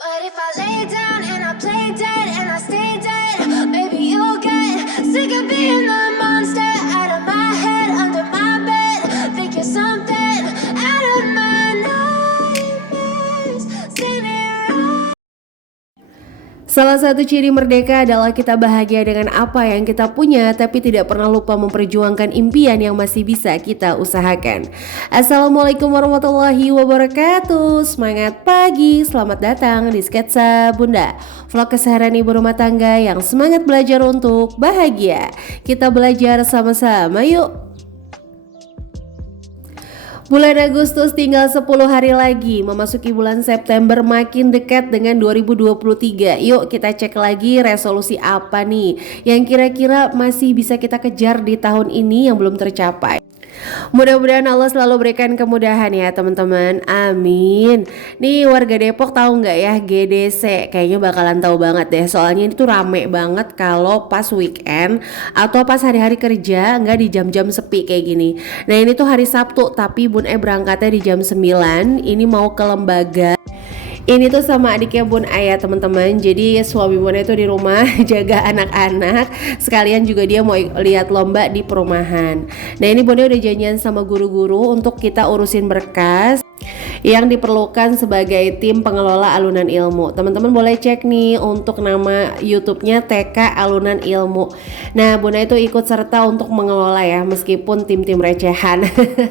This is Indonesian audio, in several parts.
But if I lay down and I play dead and I stay dead, maybe you'll get sick of being the monster out of my head, under my bed. Think you're something out of my nightmares. See me right. Salah satu ciri merdeka adalah kita bahagia dengan apa yang kita punya, tapi tidak pernah lupa memperjuangkan impian yang masih bisa kita usahakan. Assalamualaikum warahmatullahi wabarakatuh. Semangat pagi, selamat datang di Sketsa Bunda, vlog keseharian ibu rumah tangga yang semangat belajar untuk bahagia. Kita belajar sama-sama yuk. Bulan Agustus tinggal 10 hari lagi, memasuki bulan September makin dekat dengan 2023. Yuk kita cek lagi resolusi apa nih yang kira-kira masih bisa kita kejar di tahun ini yang belum tercapai. Mudah-mudahan Allah selalu berikan kemudahan ya teman-teman, amin. Nih warga Depok tahu nggak ya GDC? Kayaknya bakalan tahu banget deh, soalnya ini tuh rame banget kalau pas weekend atau pas hari-hari kerja, nggak di jam-jam sepi kayak gini. Nah ini tuh hari Sabtu, tapi Bun berangkatnya di jam 9, ini mau ke lembaga. Ini tuh sama adiknya Bun Ayah teman-teman. Jadi suami Bun itu di rumah jaga anak-anak, sekalian juga dia mau lihat lomba di perumahan. Nah ini Bun udah janjian sama guru-guru untuk kita urusin berkas yang diperlukan sebagai tim pengelola alunan ilmu. Teman-teman boleh cek nih untuk nama YouTube-nya TK Alunan Ilmu. Nah Bunda itu ikut serta untuk mengelola ya, meskipun tim-tim recehan.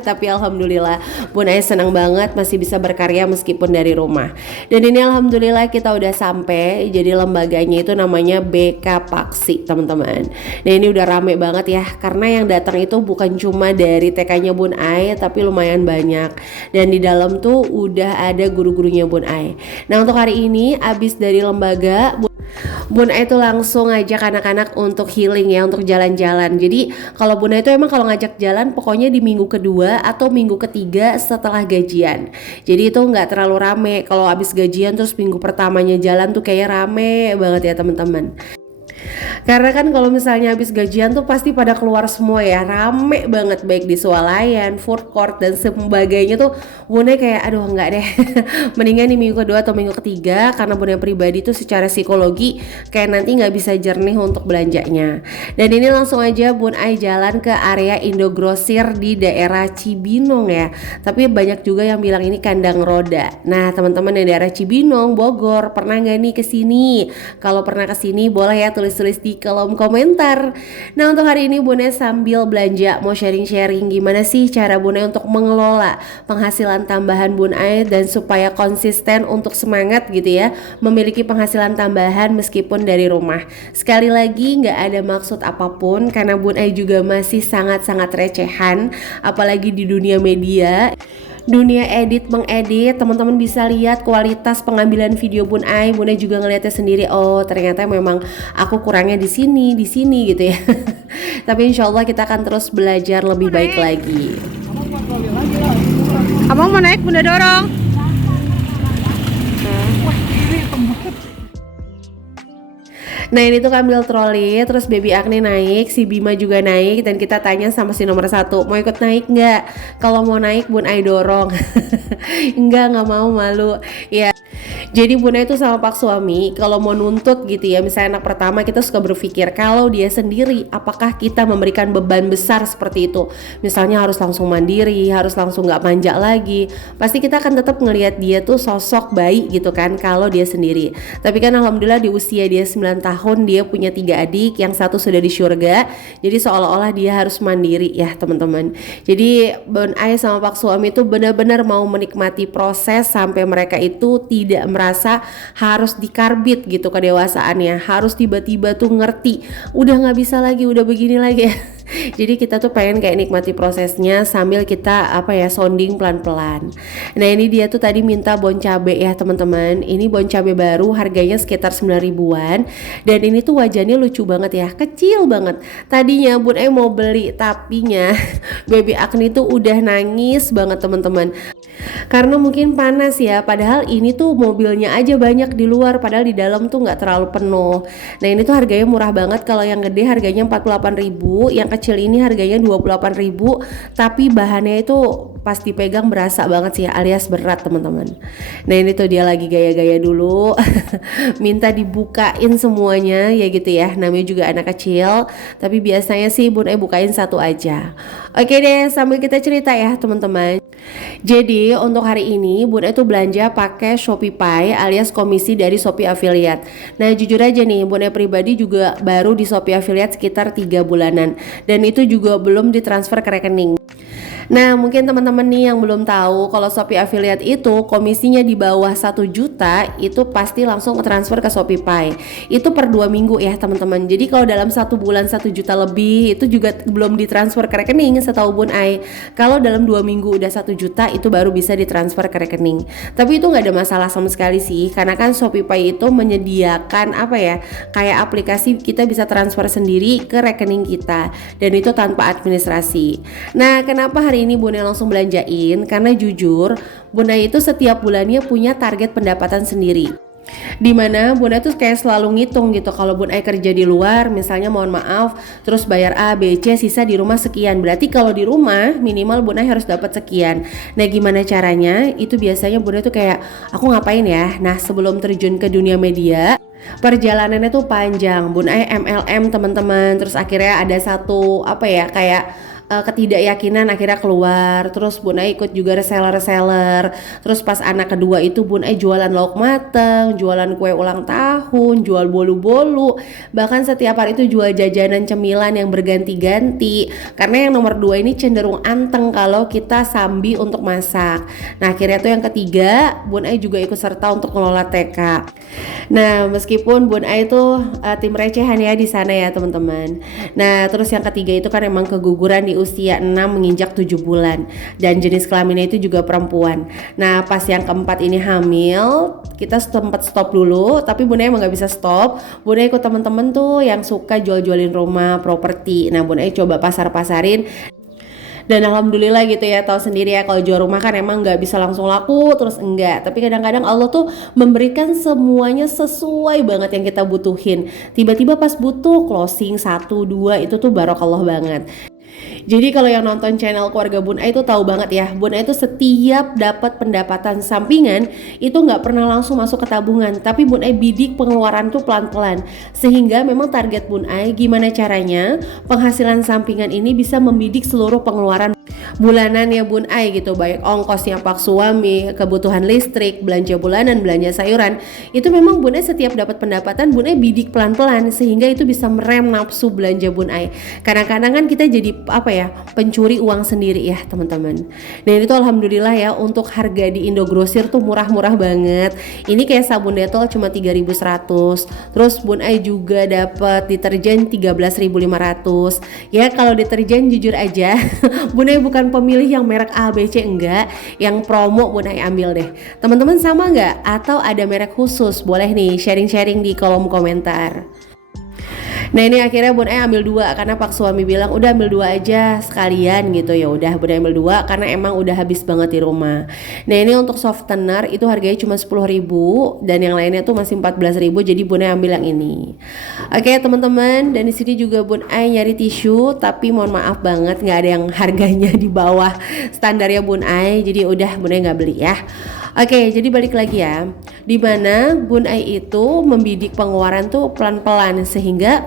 Tapi alhamdulillah Bunda senang banget masih bisa berkarya meskipun dari rumah. Dan ini alhamdulillah kita udah sampai. Jadi lembaganya itu namanya BK Paksi teman-teman. Nah ini udah rame banget ya, karena yang datang itu bukan cuma dari TK-nya Bun Ai, tapi lumayan banyak. Dan di dalam tuh udah ada guru-gurunya Bun Ai. Nah untuk hari ini abis dari lembaga, Bun Ai itu langsung ngajak anak-anak untuk healing ya, untuk jalan-jalan. Jadi kalau Bun Ai itu emang kalau ngajak jalan pokoknya di minggu kedua atau minggu ketiga setelah gajian. Jadi itu nggak terlalu rame. Kalau abis gajian terus minggu pertamanya jalan tuh kayak rame banget ya teman-teman. Karena kan kalau misalnya habis gajian tuh pasti pada keluar semua ya, rame banget baik di swalayan, food court dan sebagainya tuh. Bunda kayak aduh enggak deh mendingan di minggu kedua atau minggu ketiga, karena Bunda pribadi tuh secara psikologi kayak nanti nggak bisa jernih untuk belanjanya. Dan ini langsung aja Bun Ai jalan ke area Indogrosir di daerah Cibinong ya, tapi banyak juga yang bilang ini kandang roda. Nah teman-teman di daerah Cibinong, Bogor, pernah nggak nih kesini? Kalau pernah kesini boleh ya tulis di kolom komentar. Nah untuk hari ini Bunda sambil belanja mau sharing-sharing gimana sih cara Bunda untuk mengelola penghasilan tambahan Bun Ai dan supaya konsisten untuk semangat gitu ya, memiliki penghasilan tambahan meskipun dari rumah. Sekali lagi nggak ada maksud apapun, karena Bun Ai juga masih sangat-sangat recehan, apalagi di dunia media. Dunia edit mengedit, teman-teman bisa lihat kualitas pengambilan video Bun Ai. Bunda juga ngeliatnya sendiri, oh ternyata memang aku kurangnya di sini gitu ya. Tapi insya Allah kita akan terus belajar lebih baik lagi. Abang mau naik, Bunda dorong. Nah ini tuh ambil troli, terus baby Agni naik, si Bima juga naik, dan kita tanya sama si nomor 1, mau ikut naik nggak? Kalau mau naik Bun Ai dorong. nggak mau, malu ya. Jadi Bunda itu sama Pak suami kalau mau nuntut gitu ya, misalnya anak pertama kita suka berpikir kalau dia sendiri apakah kita memberikan beban besar seperti itu. Misalnya harus langsung mandiri, harus langsung gak manja lagi. Pasti kita akan tetap ngelihat dia tuh sosok baik gitu kan kalau dia sendiri. Tapi kan alhamdulillah di usia dia 9 tahun dia punya 3 adik, yang satu sudah di surga. Jadi seolah-olah dia harus mandiri ya teman-teman. Jadi Bun Ai sama Pak suami itu benar-benar mau menikmati proses sampai mereka itu tidak merasa harus dikarbit gitu kedewasaannya, harus tiba-tiba tuh ngerti udah nggak bisa lagi, udah begini lagi. Jadi kita tuh pengen kayak nikmati prosesnya sambil kita sounding pelan-pelan. Nah ini dia tuh tadi minta bon cabe ya teman-teman. Ini bon cabe baru harganya sekitar 9 ribuan. Dan ini tuh wajannya lucu banget ya, kecil banget. Tadinya Bun mau beli, tapinya baby Agni tuh udah nangis banget teman-teman. Karena mungkin panas ya, padahal ini tuh mobilnya aja banyak di luar, padahal di dalam tuh nggak terlalu penuh. Nah ini tuh harganya murah banget, kalau yang gede harganya 48.000, yang kecil ini harganya 28.000, tapi bahannya itu pas dipegang berasa banget sih, alias berat teman-teman. Nah ini tuh dia lagi gaya-gaya dulu minta dibukain semuanya ya gitu ya, namanya juga anak kecil, tapi biasanya sih Bun bukain satu aja. Oke deh, sambil kita cerita ya teman-teman. Jadi untuk hari ini Bun tuh belanja pakai Shopee alias komisi dari Shopee Affiliate. Nah jujur aja nih, Bun pribadi juga baru di Shopee Affiliate sekitar 3 bulanan, dan itu juga belum ditransfer ke rekening. Nah mungkin teman-teman nih yang belum tahu, kalau Shopee Affiliate itu komisinya di bawah 1 juta itu pasti langsung transfer ke Shopee. Itu per 2 minggu ya teman-teman. Jadi kalau dalam 1 bulan 1 juta lebih itu juga belum ditransfer ke rekening setahu Bun Ai. Kalau dalam 2 minggu udah 1 juta itu baru bisa ditransfer ke rekening. Tapi itu nggak ada masalah sama sekali sih, karena kan Shopee itu menyediakan apa ya, kayak aplikasi kita bisa transfer sendiri ke rekening kita, dan itu tanpa administrasi. Nah kenapa hari ini Bunda langsung belanjain? Karena jujur Bunda itu setiap bulannya punya target pendapatan sendiri, dimana Bunda tuh kayak selalu ngitung gitu, kalau Bunda kerja di luar misalnya, mohon maaf, terus bayar A, B, C, sisa di rumah sekian, berarti kalau di rumah minimal Bunda harus dapat sekian. Nah gimana caranya? Itu biasanya Bunda tuh kayak, aku ngapain ya? Nah sebelum terjun ke dunia media, perjalanannya tuh panjang, Bun MLM teman-teman, terus akhirnya ada satu apa ya, kayak ketidakyakinan akhirnya keluar. Terus Bun ikut juga reseller. Terus pas anak kedua itu Bun jualan lauk mateng, jualan kue ulang tahun, jual bolu-bolu, bahkan setiap hari itu jual jajanan cemilan yang berganti-ganti, karena yang nomor 2 ini cenderung anteng kalau kita sambi untuk masak. Nah akhirnya tuh yang ketiga Bun juga ikut serta untuk mengelola TK. Nah meskipun Bun itu tim recehan ya di sana ya teman-teman. Nah terus yang ketiga itu kan emang keguguran di usia 6 menginjak 7 bulan, dan jenis kelaminnya itu juga perempuan. Nah pas yang keempat ini hamil, kita sempat stop dulu, tapi Bunda emang gak bisa stop. Bunda ikut temen-temen tuh yang suka jual-jualin rumah, properti. Nah Bunda coba pasar-pasarin, dan alhamdulillah gitu ya, tahu sendiri ya kalau jual rumah kan emang nggak bisa langsung laku terus enggak, tapi kadang-kadang Allah tuh memberikan semuanya sesuai banget yang kita butuhin. Tiba-tiba pas butuh closing 1, 2 itu tuh barokallah banget. Jadi kalau yang nonton channel keluarga Bun itu tahu banget ya, Bun itu setiap dapat pendapatan sampingan itu nggak pernah langsung masuk ke tabungan, tapi Bun bidik pengeluaran tuh pelan-pelan, sehingga memang target Bun gimana caranya penghasilan sampingan ini bisa membidik seluruh pengeluaran bulanan ya Bun gitu, baik ongkosnya pak suami, kebutuhan listrik, belanja bulanan, belanja sayuran. Itu memang Bun setiap dapat pendapatan Bun bidik pelan-pelan, sehingga itu bisa merem nafsu belanja Bun. Kadang-kadang kan kita jadi apa ya, pencuri uang sendiri ya teman-teman. Dan itu alhamdulillah ya, untuk harga di Indogrosir tuh murah-murah banget. Ini kayak sabun Dettol cuma 3.100. Terus Bun juga dapat deterjen 13.500. Ya kalau deterjen jujur aja Bun bukan pemilih yang merek A, B, C, enggak. Yang promo Bun ambil deh. Teman-teman sama enggak? Atau ada merek khusus? Boleh nih sharing-sharing di kolom komentar. Nah ini akhirnya Bun ambil 2 karena pak suami bilang udah ambil 2 aja sekalian gitu. Ya udah Bun ambil 2 karena emang udah habis banget di rumah. Nah ini untuk softener itu harganya cuma 10.000, dan yang lainnya tuh masih 14.000, jadi Bun ambil yang ini. Oke teman-teman, dan di sini juga Bun nyari tisu, tapi mohon maaf banget nggak ada yang harganya di bawah standarnya Bun jadi udah Bun nggak beli ya. Oke, jadi balik lagi ya, dimana Bun itu membidik pengeluaran tuh pelan-pelan, sehingga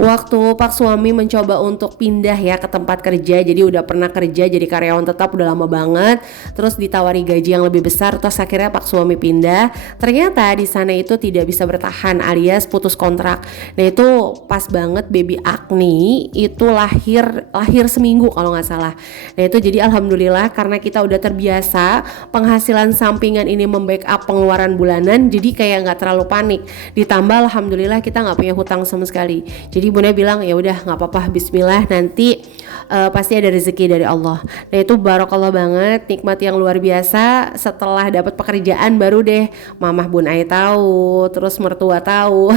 waktu pak suami mencoba untuk pindah ya ke tempat kerja, jadi udah pernah kerja jadi karyawan tetap udah lama banget, terus ditawari gaji yang lebih besar, terus akhirnya pak suami pindah, ternyata di sana itu tidak bisa bertahan alias putus kontrak. Nah itu pas banget baby Agni itu lahir seminggu kalau nggak salah. Nah itu jadi alhamdulillah karena kita udah terbiasa penghasilan sampingan ini membackup pengeluaran bulanan, jadi kayak nggak terlalu panik. Ditambah alhamdulillah kita nggak punya hutang sama sekali. Jadi Bunda bilang ya udah nggak apa-apa, Bismillah, nanti pasti ada rezeki dari Allah. Nah itu barokallah banget, nikmat yang luar biasa. Setelah dapat pekerjaan baru deh mamah Bun tahu, terus mertua tahu.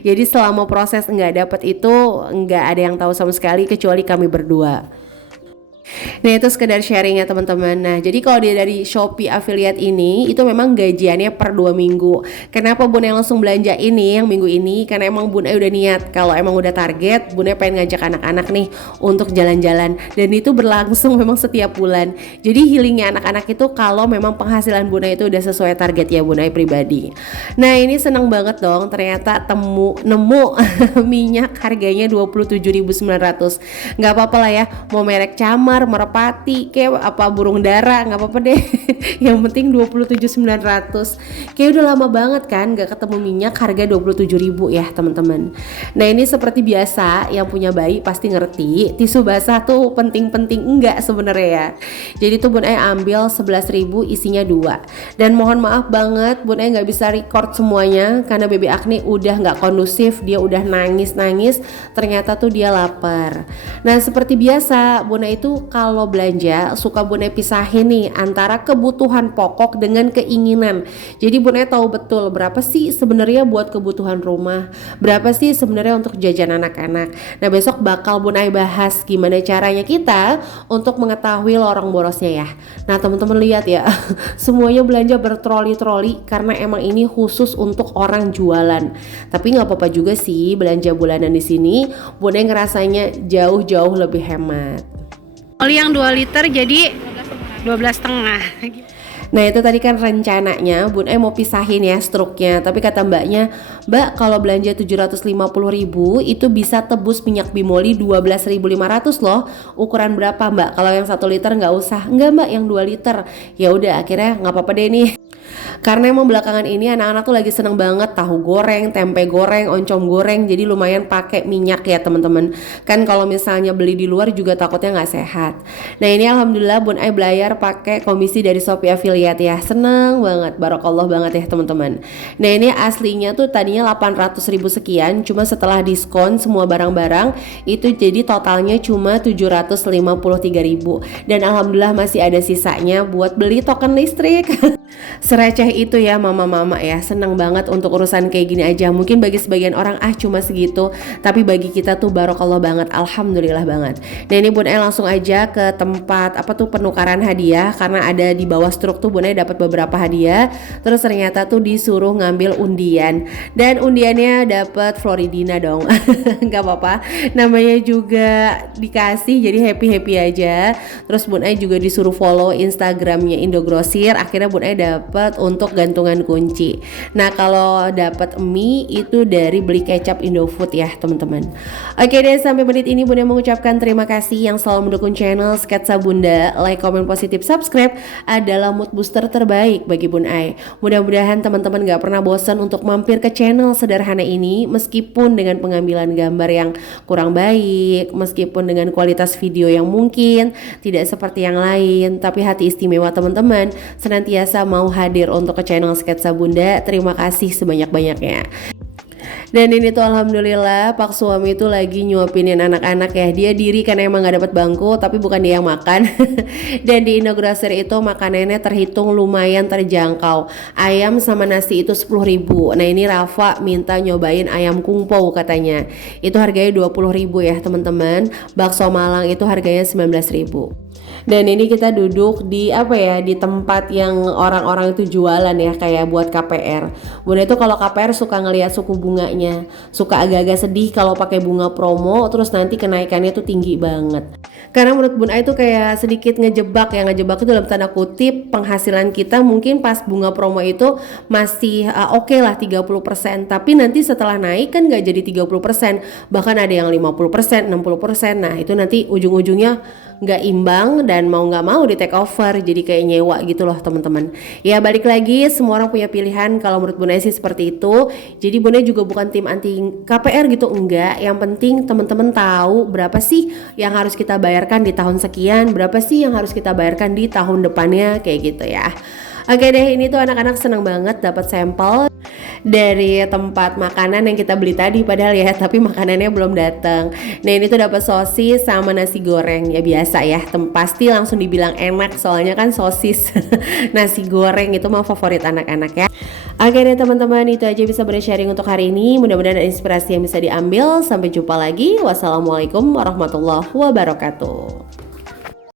Jadi selama proses nggak dapat itu nggak ada yang tahu sama sekali kecuali kami berdua. Nah itu sekedar sharing ya teman-teman. Nah jadi kalau dia dari Shopee affiliate ini itu memang gajiannya per 2 minggu. Kenapa Bun langsung belanja ini yang minggu ini? Karena emang Bun udah niat kalau emang udah target Bun pengen ngajak anak-anak nih untuk jalan-jalan. Dan itu berlangsung memang setiap bulan. Jadi healingnya anak-anak itu kalau memang penghasilan Bun itu udah sesuai target ya Bun pribadi. Nah ini seneng banget dong, ternyata nemu minyak harganya 27.900. Nggak apa-apa lah ya, mau merek Camar, Merpati, kayak apa burung dara, nggak apa-apa deh. Yang penting 27.900. Kayak udah lama banget kan nggak ketemu minyak harga 27.000 ya teman-teman. Nah ini seperti biasa, yang punya bayi pasti ngerti tisu basah tuh penting-penting enggak sebenarnya ya. Jadi tuh Bun ambil 11.000 isinya 2. Dan mohon maaf banget Bun nggak bisa record semuanya karena baby Agni udah nggak kondusif, dia udah nangis-nangis, ternyata tuh dia lapar. Nah seperti biasa Bun itu kalau belanja suka Bun pisahin nih antara kebutuhan pokok dengan keinginan. Jadi Bun tahu betul berapa sih sebenarnya buat kebutuhan rumah, berapa sih sebenarnya untuk jajan anak-anak. Nah besok bakal Bun bahas gimana caranya kita untuk mengetahui lorong borosnya ya. Nah teman-teman lihat ya, semuanya belanja bertroli-troli karena emang ini khusus untuk orang jualan. Tapi nggak apa-apa juga sih belanja bulanan di sini. Bun ngerasanya jauh-jauh lebih hemat. Oli yang 2 liter jadi 12,5. Nah itu tadi kan rencananya Bun mau pisahin ya struknya. Tapi kata mbaknya, Mbak kalau belanja 750.000 itu bisa tebus minyak Bimoli 12.500 loh. Ukuran berapa Mbak? Kalau yang 1 liter nggak usah. Enggak Mbak, yang 2 liter. Ya udah akhirnya nggak apa-apa deh nih. Karena emang belakangan ini anak-anak tuh lagi seneng banget tahu goreng, tempe goreng, oncom goreng. Jadi lumayan pakai minyak ya teman-teman. Kan kalau misalnya beli di luar juga takutnya nggak sehat. Nah ini alhamdulillah Bun bayar pakai komisi dari Shopee affiliate ya. Seneng banget, barokallah banget ya teman-teman. Nah ini aslinya tuh tadinya 800.000 sekian, cuma setelah diskon semua barang-barang itu jadi totalnya cuma 753.000. Dan alhamdulillah masih ada sisanya buat beli token listrik. Sereceh itu ya mama-mama ya, senang banget untuk urusan kayak gini aja. Mungkin bagi sebagian orang cuma segitu, tapi bagi kita tuh barokallah banget, alhamdulillah banget. Nah ini Bun langsung aja ke tempat penukaran hadiah karena ada di bawah struk tuh Bun dapat beberapa hadiah. Terus ternyata tuh disuruh ngambil undian dan undiannya dapat Floridina dong. Nggak apa-apa, namanya juga dikasih jadi happy aja. Terus Bun juga disuruh follow Instagramnya Indogrosir. Akhirnya Bun dapat untuk gantungan kunci. Nah kalau dapat mie itu dari beli kecap Indofood ya teman-teman. Oke deh, sampai menit ini Bunda mengucapkan terima kasih yang selalu mendukung channel Sketsa Bunda. Like, komen positif, subscribe adalah mood booster terbaik bagi Bun Ai. Mudah-mudahan teman-teman gak pernah bosan untuk mampir ke channel sederhana ini, meskipun dengan pengambilan gambar yang kurang baik, meskipun dengan kualitas video yang mungkin tidak seperti yang lain, tapi hati istimewa teman-teman senantiasa mau hadir untuk ke channel Sketsa Bunda. Terima kasih sebanyak-banyaknya. Dan ini tuh alhamdulillah Pak suami itu lagi nyuapinin anak-anak ya. Dia diri karena emang gak dapat bangku, tapi bukan dia yang makan. Dan di Indogrosir itu makanannya terhitung lumayan terjangkau. Ayam sama nasi itu 10.000. Nah ini Rafa minta nyobain ayam kungpo katanya. Itu harganya 20.000 ya teman-teman. Bakso Malang itu harganya 19.000. Dan ini kita duduk di di tempat yang orang-orang itu jualan ya, kayak buat KPR. Bunda itu kalau KPR suka ngelihat suku bunganya, suka agak-agak sedih kalau pakai bunga promo terus nanti kenaikannya tuh tinggi banget. Karena menurut Bunda itu kayak sedikit ngejebak itu dalam tanda kutip penghasilan kita mungkin pas bunga promo itu masih oke lah 30%, tapi nanti setelah naik kan nggak jadi 30%, bahkan ada yang 50%, 60%. Nah itu nanti ujung-ujungnya nggak imbang dan mau nggak mau di take over, jadi kayak nyewa gitu loh teman-teman. Ya balik lagi, semua orang punya pilihan. Kalau menurut Bunda sih seperti itu. Jadi Bunda juga bukan tim anti KPR gitu, enggak. Yang penting teman-teman tahu berapa sih yang harus kita bayarkan di tahun sekian, berapa sih yang harus kita bayarkan di tahun depannya, kayak gitu ya. Oke deh, ini tuh anak-anak seneng banget dapat sampel dari tempat makanan yang kita beli tadi padahal ya, tapi makanannya belum datang. Nah ini tuh dapat sosis sama nasi goreng ya, biasa ya, pasti langsung dibilang enak soalnya kan sosis. Nasi goreng itu mah favorit anak-anak ya. Oke deh teman-teman, itu aja bisa sharing untuk hari ini. Mudah-mudahan ada inspirasi yang bisa diambil. Sampai jumpa lagi. Wassalamualaikum warahmatullahi wabarakatuh.